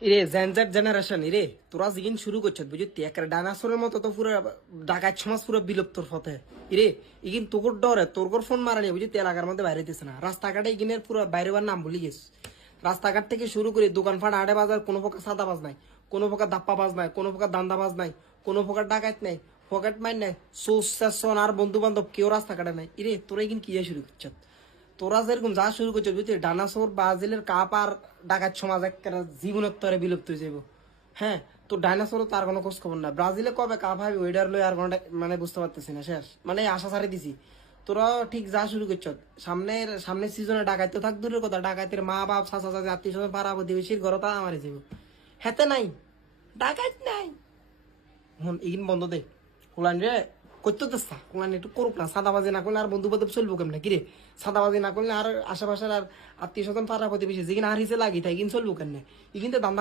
ইরে জেনজেট জেনারেশন ইরে তোরা জিগিন শুরু করছত বুঝি একটা ডাইনাসরের মতো তো পুরো ডাকাত সমাজ পুরো বিলুপ্তর পথে ইরে ইগিন তোর ডরে তোর ফোন মারানি বুঝি এলাকার মধ্যে বাইরে দিতেছে না রাস্তাঘাটে ইগিনের পুরো বাইরেবার নাম ভুলি গেছ রাস্তাঘাট থেকে শুরু করে দোকানপাট আড়ে বাজার কোনো প্রকার সাদাবাজ নাই কোনো প্রকার দাপ্পাবাজ নাই কোনো প্রকার দান্দাবাজ নাই কোনো প্রকার ডাকাত নাই পকেট মাইন নাই সোসন আর বন্ধু বান্ধব কেউ রাস্তাঘাটে নাই ইরে তোরা ইগিন কি শুরু করছত তোরা যেরকম যা শুরু করছো বুঝলি ডানাসোর ব্রাজিলের কাপ আর ডাকাত সমাজ একটা জীবনোত্তরে বিলুপ্ত হয়ে যাব। হ্যাঁ তো ডাইনাসোরও তার কোনো খোঁজ খবর না ব্রাজিলে কবে কাপ হবে ওইটার লই আর কোনটা মানে বুঝতে পারতেছি না শেষ মানে আশা ছাড়ি দিছি। তোরা ঠিক যা শুরু করছো সামনের সিজনে ডাকাইতে থাক দূরের কথা ডাকাতের মা বাপ চাচা চাচা আত্মীয় স্বজন পাড়া প্রতিবেশীর ঘর তা আমারে যাব হেতে নাই ডাকাত নাই হন ইগিন বন্ধ দে হুলান রে করতে চেষ্টা হুলান একটু করুক না সাদাবাজি না করলে আর বন্ধু বান্ধব চলবো কেমন কিরে সাদাবাজি না করলে আর আশেপাশের আর আত্মীয় স্বজন পাড়া প্রতিবেশী যেখানে আর হিসে লাগি তাই কিন্তু চলবো কেন ইগিন তো দান্দা